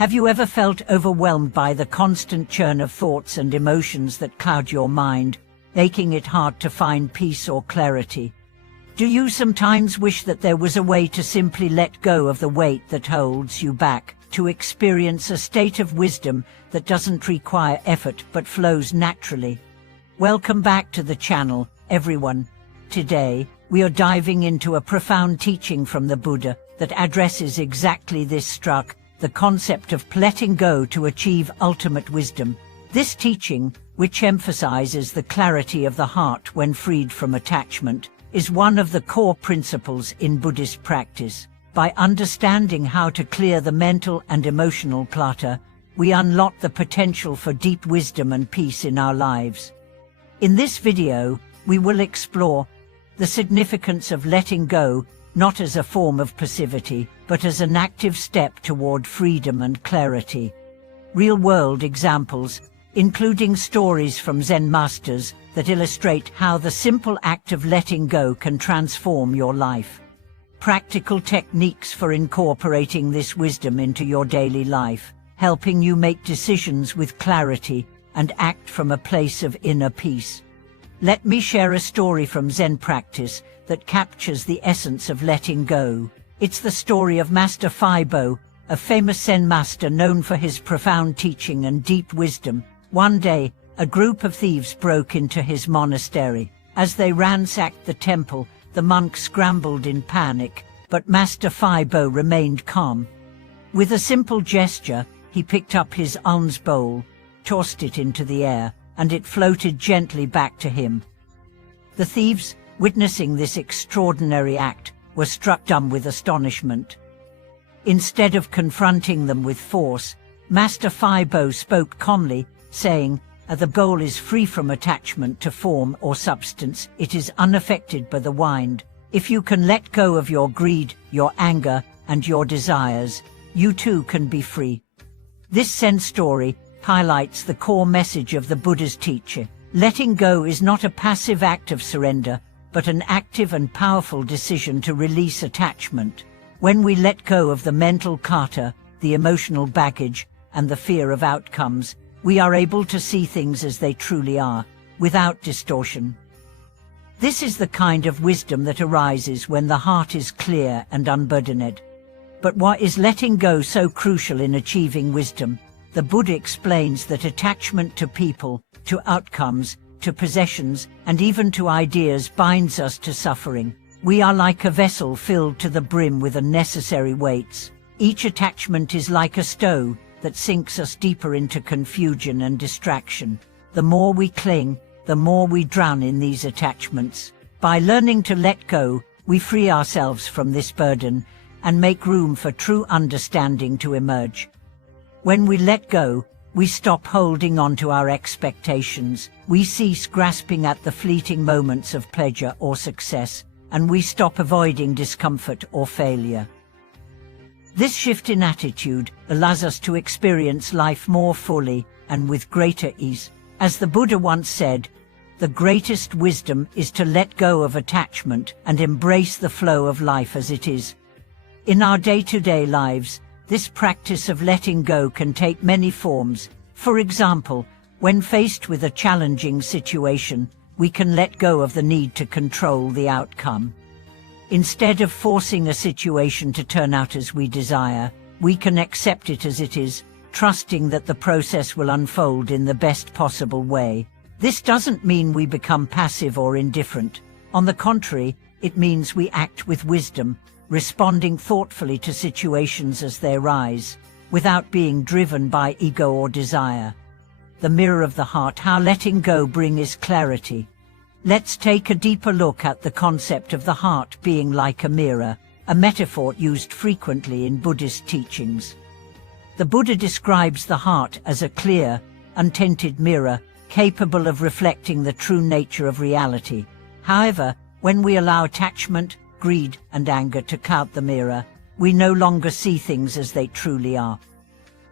Have you ever felt overwhelmed by the constant churn of thoughts and emotions that cloud your mind, making it hard to find peace or clarity? Do you sometimes wish that there was a way to simply let go of the weight that holds you back, to experience a state of wisdom that doesn't require effort but flows naturally? Welcome back to the channel, everyone. Today, we are diving into a profound teaching from the Buddha that addresses exactly this the concept of letting go to achieve ultimate wisdom. This teaching, which emphasizes the clarity of the heart when freed from attachment, is one of the core principles in Buddhist practice. By understanding how to clear the mental and emotional clutter, we unlock the potential for deep wisdom and peace in our lives. In this video, we will explore the significance of letting go, not as a form of passivity, but as an active step toward freedom and clarity. Real-world examples, including stories from Zen masters, that illustrate how the simple act of letting go can transform your life. Practical techniques for incorporating this wisdom into your daily life, helping you make decisions with clarity and act from a place of inner peace. Let me share a story from Zen practice that captures the essence of letting go. It's the story of Master Fibo, a famous Zen master known for his profound teaching and deep wisdom. One day, a group of thieves broke into his monastery. As they ransacked the temple, the monks scrambled in panic, but Master Fibo remained calm. With a simple gesture, he picked up his alms bowl, tossed it into the air, and it floated gently back to him. The thieves, witnessing this extraordinary act, were struck dumb with astonishment. Instead of confronting them with force, Master Fibo spoke calmly, saying, "The bowl is free from attachment to form or substance. It is unaffected by the wind. If you can let go of your greed, your anger, and your desires, you too can be free." This Zen story highlights the core message of the Buddha's teaching. Letting go is not a passive act of surrender, but an active and powerful decision to release attachment. When we let go of the mental clutter, the emotional baggage, and the fear of outcomes, we are able to see things as they truly are, without distortion. This is the kind of wisdom that arises when the heart is clear and unburdened. But why is letting go so crucial in achieving wisdom? The Buddha explains that attachment to people, to outcomes, to possessions, and even to ideas binds us to suffering. We are like a vessel filled to the brim with unnecessary weights. Each attachment is like a stone that sinks us deeper into confusion and distraction. The more we cling, the more we drown in these attachments. By learning to let go, we free ourselves from this burden and make room for true understanding to emerge. When we let go, we stop holding on to our expectations, we cease grasping at the fleeting moments of pleasure or success, and we stop avoiding discomfort or failure. This shift in attitude allows us to experience life more fully and with greater ease. As the Buddha once said, "The greatest wisdom is to let go of attachment and embrace the flow of life as it is." In our day-to-day lives, this practice of letting go can take many forms. For example, when faced with a challenging situation, we can let go of the need to control the outcome. Instead of forcing a situation to turn out as we desire, we can accept it as it is, trusting that the process will unfold in the best possible way. This doesn't mean we become passive or indifferent. On the contrary, it means we act with wisdom, responding thoughtfully to situations as they arise, without being driven by ego or desire. The mirror of the heart, how letting go brings clarity. Let's take a deeper look at the concept of the heart being like a mirror, a metaphor used frequently in Buddhist teachings. The Buddha describes the heart as a clear, untinted mirror, capable of reflecting the true nature of reality. However, when we allow attachment, greed, and anger to cloud the mirror, we no longer see things as they truly are.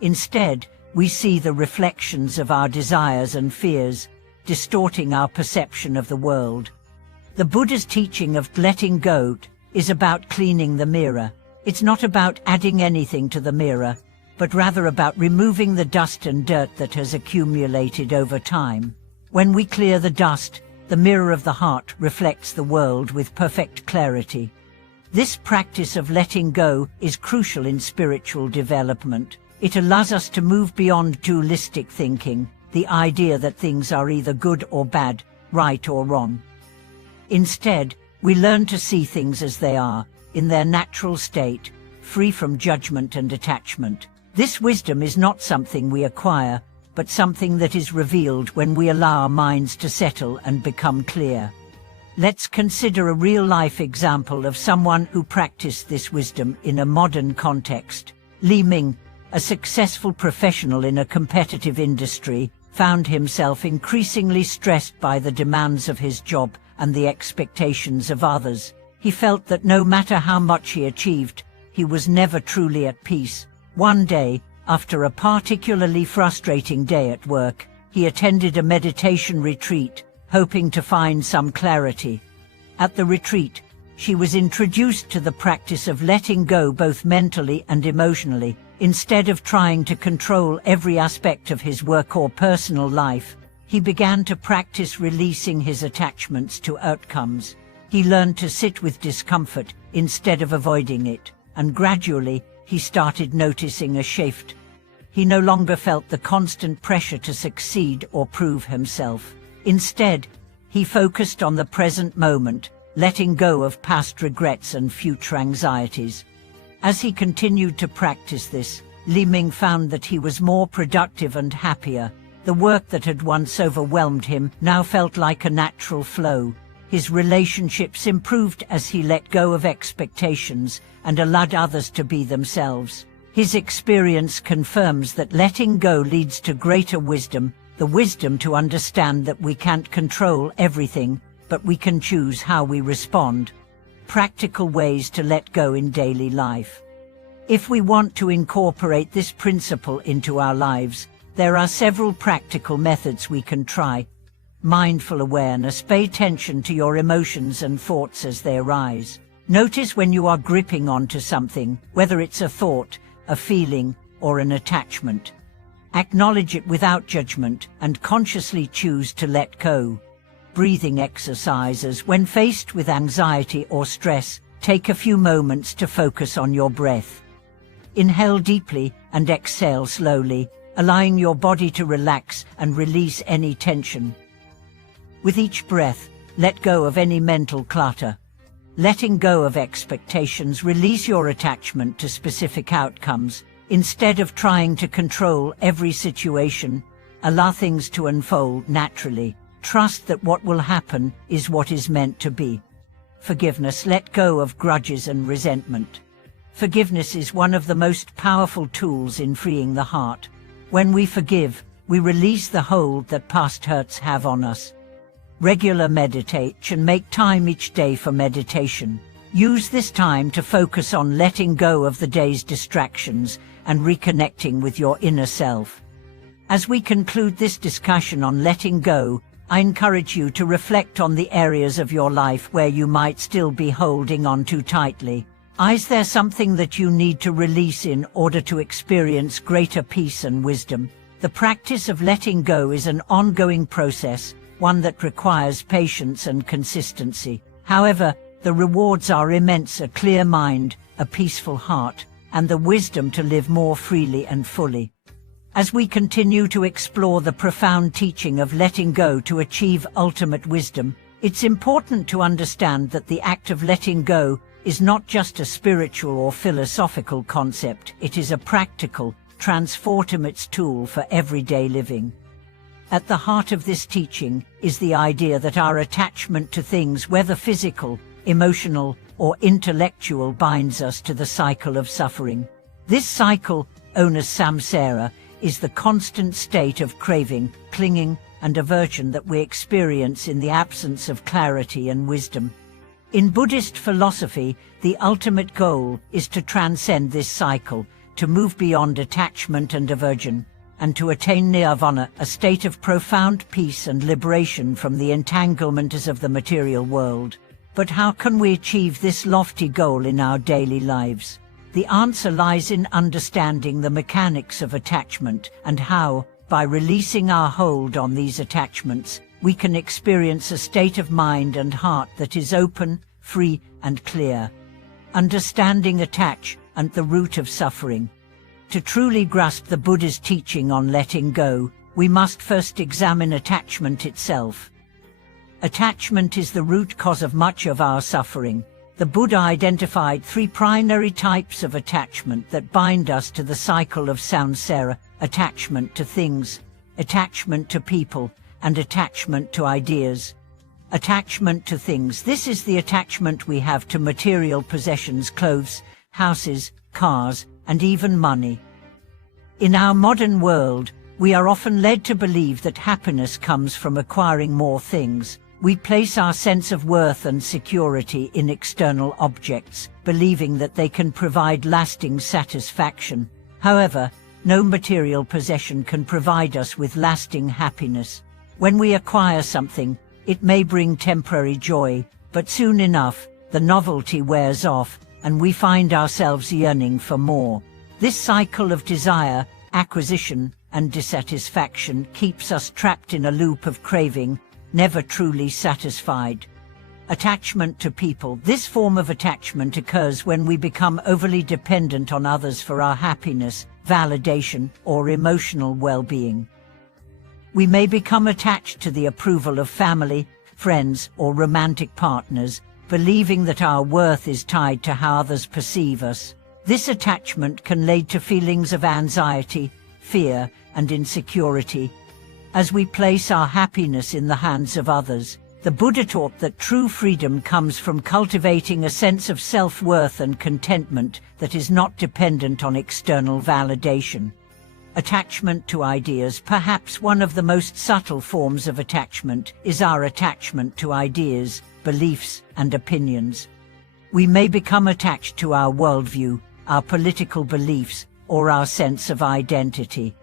Instead, we see the reflections of our desires and fears, distorting our perception of the world. The Buddha's teaching of letting go is about cleaning the mirror. It's not about adding anything to the mirror, but rather about removing the dust and dirt that has accumulated over time. When we clear the dust, the mirror of the heart reflects the world with perfect clarity. This practice of letting go is crucial in spiritual development. It allows us to move beyond dualistic thinking, the idea that things are either good or bad, right or wrong. Instead, we learn to see things as they are, in their natural state, free from judgment and attachment. This wisdom is not something we acquire, but something that is revealed when we allow our minds to settle and become clear. Let's consider a real-life example of someone who practiced this wisdom in a modern context. Li Ming, a successful professional in a competitive industry, found himself increasingly stressed by the demands of his job and the expectations of others. He felt that no matter how much he achieved, he was never truly at peace. One day, after a particularly frustrating day at work, he attended a meditation retreat, hoping to find some clarity. At the retreat, she was introduced to the practice of letting go both mentally and emotionally. Instead of trying to control every aspect of his work or personal life, he began to practice releasing his attachments to outcomes. He learned to sit with discomfort instead of avoiding it, and gradually he started noticing a shift. He no longer felt the constant pressure to succeed or prove himself. Instead, he focused on the present moment, letting go of past regrets and future anxieties. As he continued to practice this, Li Ming found that he was more productive and happier. The work that had once overwhelmed him now felt like a natural flow. His relationships improved as he let go of expectations and allowed others to be themselves. His experience confirms that letting go leads to greater wisdom, the wisdom to understand that we can't control everything, but we can choose how we respond. Practical ways to let go in daily life. If we want to incorporate this principle into our lives, there are several practical methods we can try. Mindful awareness. Pay attention to your emotions and thoughts as they arise. Notice when you are gripping onto something, whether it's a thought, a feeling, or an attachment. Acknowledge it without judgment and consciously choose to let go. Breathing exercises. When faced with anxiety or stress, take a few moments to focus on your breath. Inhale deeply and exhale slowly, allowing your body to relax and release any tension. With each breath, let go of any mental clutter. Letting go of expectations. Release your attachment to specific outcomes. Instead of trying to control every situation, allow things to unfold naturally. Trust that what will happen is what is meant to be. Forgiveness. Let go of grudges and resentment. Forgiveness is one of the most powerful tools in freeing the heart. When we forgive, we release the hold that past hurts have on us. Regular meditation. Make time each day for meditation. Use this time to focus on letting go of the day's distractions and reconnecting with your inner self. As we conclude this discussion on letting go, I encourage you to reflect on the areas of your life where you might still be holding on too tightly. Is there something that you need to release in order to experience greater peace and wisdom? The practice of letting go is an ongoing process, one that requires patience and consistency. However, the rewards are immense: a clear mind, a peaceful heart, and the wisdom to live more freely and fully. As we continue to explore the profound teaching of letting go to achieve ultimate wisdom, it's important to understand that the act of letting go is not just a spiritual or philosophical concept. It is a practical, transformative tool for everyday living. At the heart of this teaching is the idea that our attachment to things, whether physical, emotional, or intellectual, binds us to the cycle of suffering. This cycle, known as samsara, is the constant state of craving, clinging, and aversion that we experience in the absence of clarity and wisdom. In Buddhist philosophy, the ultimate goal is to transcend this cycle, to move beyond attachment and aversion, and to attain nirvana, a state of profound peace and liberation from the entanglements of the material world. But how can we achieve this lofty goal in our daily lives? The answer lies in understanding the mechanics of attachment and how, by releasing our hold on these attachments, we can experience a state of mind and heart that is open, free, and clear. Understanding attachment, the root of suffering. To truly grasp the Buddha's teaching on letting go, we must first examine attachment itself. Attachment is the root cause of much of our suffering. The Buddha identified 3 primary types of attachment that bind us to the cycle of samsara: attachment to things, attachment to people, and attachment to ideas. Attachment to things. This is the attachment we have to material possessions, clothes, houses, cars, and even money. In our modern world, we are often led to believe that happiness comes from acquiring more things. We place our sense of worth and security in external objects, believing that they can provide lasting satisfaction. However, no material possession can provide us with lasting happiness. When we acquire something, it may bring temporary joy, but soon enough, the novelty wears off, and we find ourselves yearning for more. This cycle of desire, acquisition, and dissatisfaction keeps us trapped in a loop of craving, never truly satisfied. Attachment to people. This form of attachment occurs when we become overly dependent on others for our happiness, validation, or emotional well-being. We may become attached to the approval of family, friends, or romantic partners, believing that our worth is tied to how others perceive us. This attachment can lead to feelings of anxiety, fear, and insecurity. As we place our happiness in the hands of others, the Buddha taught that true freedom comes from cultivating a sense of self-worth and contentment that is not dependent on external validation. Attachment to ideas. Perhaps one of the most subtle forms of attachment is our attachment to ideas, beliefs, and opinions. We may become attached to our worldview, our political beliefs, or our sense of identity.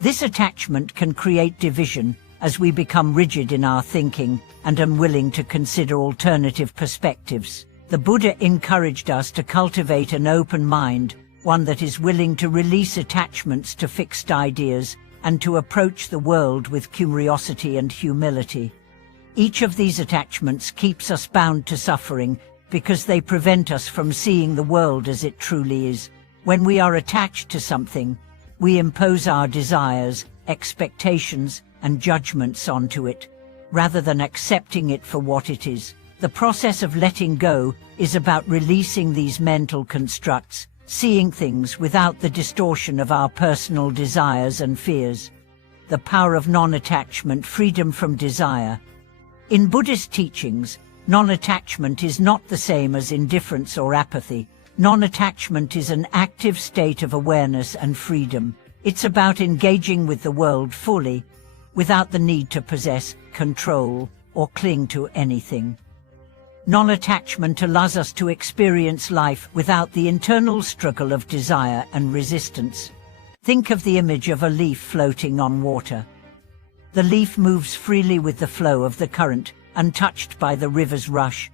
This attachment can create division as we become rigid in our thinking and unwilling to consider alternative perspectives. The Buddha encouraged us to cultivate an open mind, one that is willing to release attachments to fixed ideas and to approach the world with curiosity and humility. Each of these attachments keeps us bound to suffering because they prevent us from seeing the world as it truly is. When we are attached to something, we impose our desires, expectations, and judgments onto it, rather than accepting it for what it is. The process of letting go is about releasing these mental constructs, seeing things without the distortion of our personal desires and fears. The power of non-attachment, freedom from desire. In Buddhist teachings, non-attachment is not the same as indifference or apathy. Non-attachment is an active state of awareness and freedom. It's about engaging with the world fully, without the need to possess, control, or cling to anything. Non-attachment allows us to experience life without the internal struggle of desire and resistance. Think of the image of a leaf floating on water. The leaf moves freely with the flow of the current, untouched by the river's rush,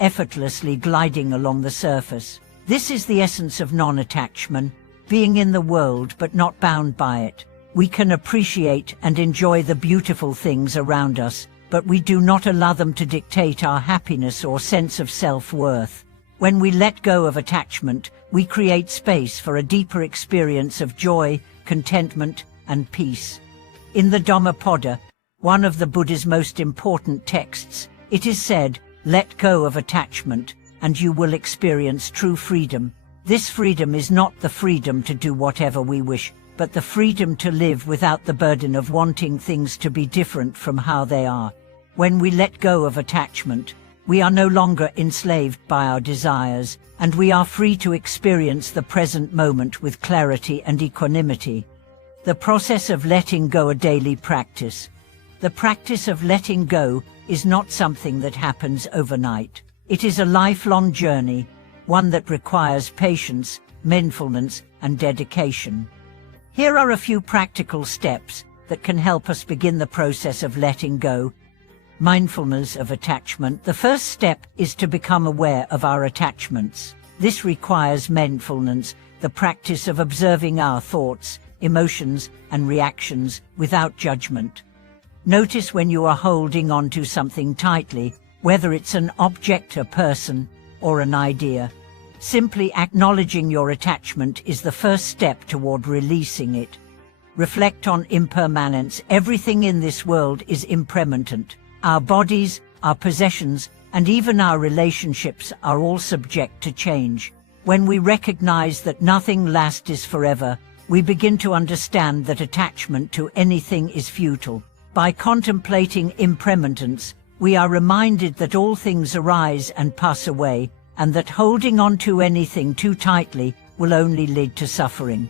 effortlessly gliding along the surface. This is the essence of non-attachment, being in the world but not bound by it. We can appreciate and enjoy the beautiful things around us, but we do not allow them to dictate our happiness or sense of self-worth. When we let go of attachment, we create space for a deeper experience of joy, contentment, and peace. In the Dhammapada, one of the Buddha's most important texts, it is said, "Let go of attachment, and you will experience true freedom." This freedom is not the freedom to do whatever we wish, but the freedom to live without the burden of wanting things to be different from how they are. When we let go of attachment, we are no longer enslaved by our desires, and we are free to experience the present moment with clarity and equanimity. The process of letting go, a daily practice. The practice of letting go is not something that happens overnight. It is a lifelong journey, one that requires patience, mindfulness, and dedication. Here are a few practical steps that can help us begin the process of letting go. Mindfulness of attachment. The first step is to become aware of our attachments. This requires mindfulness, the practice of observing our thoughts, emotions, and reactions without judgment. Notice when you are holding on to something tightly, whether it's an object, a person, or an idea. Simply acknowledging your attachment is the first step toward releasing it. Reflect on impermanence. Everything in this world is impermanent. Our bodies, our possessions, and even our relationships are all subject to change. When we recognize that nothing lasts forever, we begin to understand that attachment to anything is futile. By contemplating impermanence, we are reminded that all things arise and pass away, and that holding on to anything too tightly will only lead to suffering.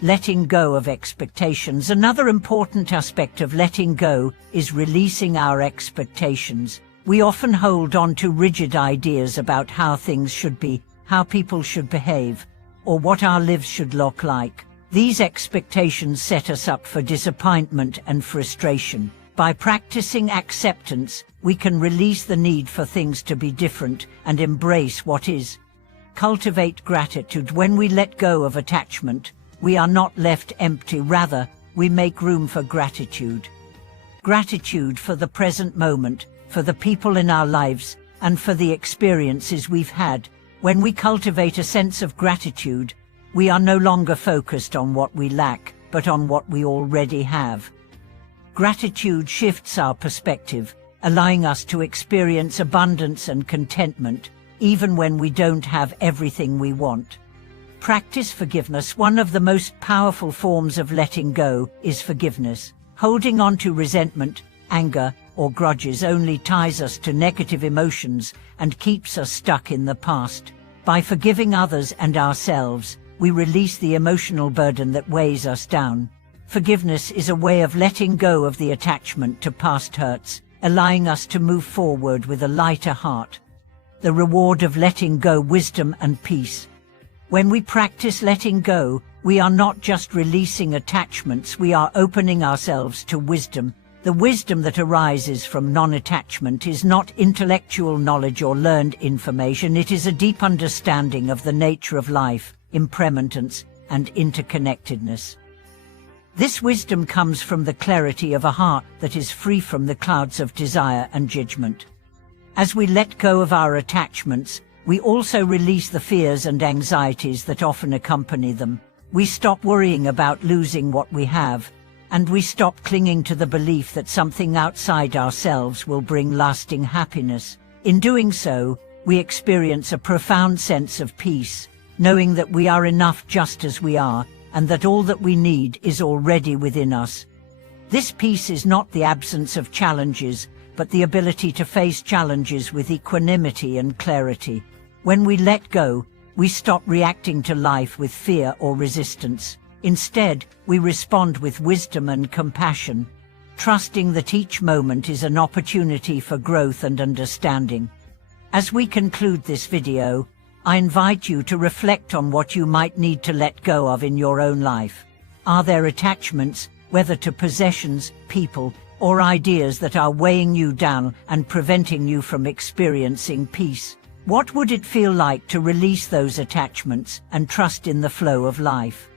Letting go of expectations. Another important aspect of letting go is releasing our expectations. We often hold on to rigid ideas about how things should be, how people should behave, or what our lives should look like. These expectations set us up for disappointment and frustration. By practicing acceptance, we can release the need for things to be different and embrace what is. Cultivate gratitude. When we let go of attachment, we are not left empty. Rather, we make room for gratitude. Gratitude for the present moment, for the people in our lives, and for the experiences we've had. When we cultivate a sense of gratitude, we are no longer focused on what we lack, but on what we already have. Gratitude shifts our perspective, allowing us to experience abundance and contentment, even when we don't have everything we want. Practice forgiveness. One of the most powerful forms of letting go is forgiveness. Holding on to resentment, anger, or grudges only ties us to negative emotions and keeps us stuck in the past. By forgiving others and ourselves, we release the emotional burden that weighs us down. Forgiveness is a way of letting go of the attachment to past hurts, allowing us to move forward with a lighter heart. The reward of letting go: wisdom and peace. When we practice letting go, we are not just releasing attachments, we are opening ourselves to wisdom. The wisdom that arises from non-attachment is not intellectual knowledge or learned information. It is a deep understanding of the nature of life, impermanence, and interconnectedness. This wisdom comes from the clarity of a heart that is free from the clouds of desire and judgment. As we let go of our attachments, we also release the fears and anxieties that often accompany them. We stop worrying about losing what we have, and we stop clinging to the belief that something outside ourselves will bring lasting happiness. In doing so, we experience a profound sense of peace, knowing that we are enough just as we are, and that all that we need is already within us. This peace is not the absence of challenges, but the ability to face challenges with equanimity and clarity. When we let go, we stop reacting to life with fear or resistance. Instead, we respond with wisdom and compassion, trusting that each moment is an opportunity for growth and understanding. As we conclude this video, I invite you to reflect on what you might need to let go of in your own life. Are there attachments, whether to possessions, people, or ideas, that are weighing you down and preventing you from experiencing peace? What would it feel like to release those attachments and trust in the flow of life?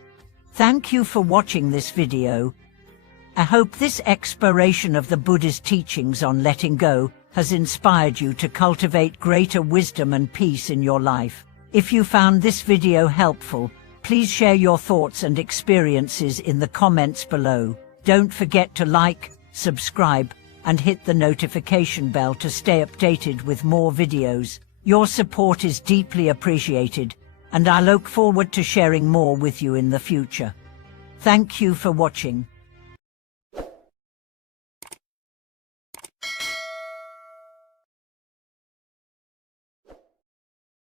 Thank you for watching this video. I hope this exploration of the Buddhist teachings on letting go has inspired you to cultivate greater wisdom and peace in your life. If you found this video helpful, please share your thoughts and experiences in the comments below. Don't forget to like, subscribe, and hit the notification bell to stay updated with more videos. Your support is deeply appreciated, and I look forward to sharing more with you in the future. Thank you for watching.